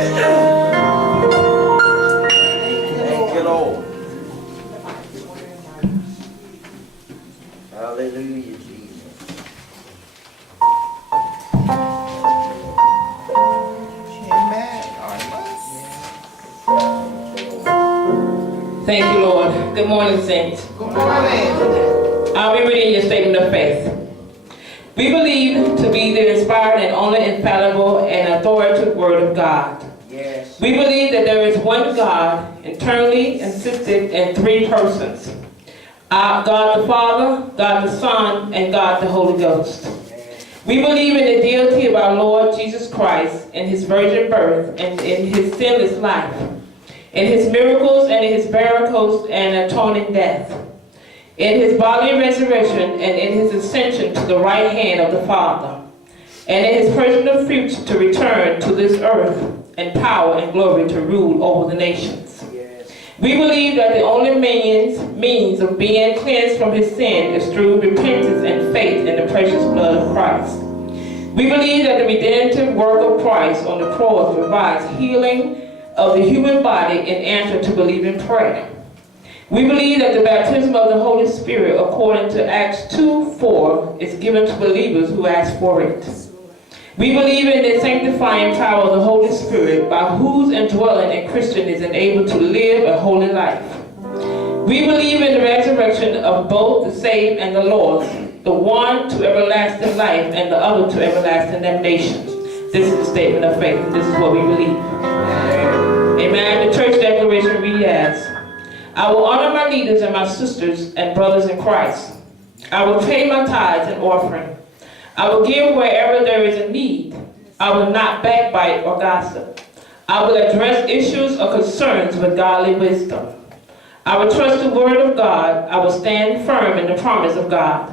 Thank you, Lord. Hallelujah, Jesus. Thank you, Lord. Good morning, saints. Good morning. I'll be reading your statement of faith. We believe to be the inspired and only infallible and authoritative Word of God. Yes. We believe that there is one God, eternally consistent in three persons. God the Father, God the Son, and God the Holy Ghost. We believe in the deity of our Lord Jesus Christ, in his virgin birth, and in his sinless life, in his miracles and in his miracles and atoning death, in his bodily resurrection and in his ascension to the right hand of the Father, and in his personal future to return to this earth in power and glory to rule over the nations. Yes. We believe that the only means of being cleansed from his sin is through repentance and faith in the precious blood of Christ. We believe that the redemptive work of Christ on the cross provides healing of the human body in answer to believing prayer. We believe that the baptism of the Holy Spirit, according to Acts 2:4, is given to believers who ask for it. We believe in the sanctifying power of the Holy Spirit, by whose indwelling a Christian is enabled to live a holy life. We believe in the resurrection of both the saved and the lost, the one to everlasting life and the other to everlasting damnation. This is the statement of faith, and this is what we believe. Amen. The church declaration reads as, I will honor my leaders and my sisters and brothers in Christ. I will pay my tithes and offering. I will give wherever there is a need. I will not backbite or gossip. I will address issues or concerns with godly wisdom. I will trust the word of God. I will stand firm in the promise of God.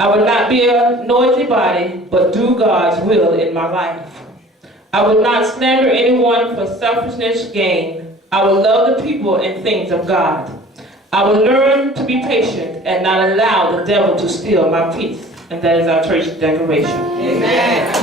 I will not be a noisy body, but do God's will in my life. I will not slander anyone for selfishness gain. I will love the people and things of God. I will learn to be patient and not allow the devil to steal my peace. And that is our church declaration. Amen.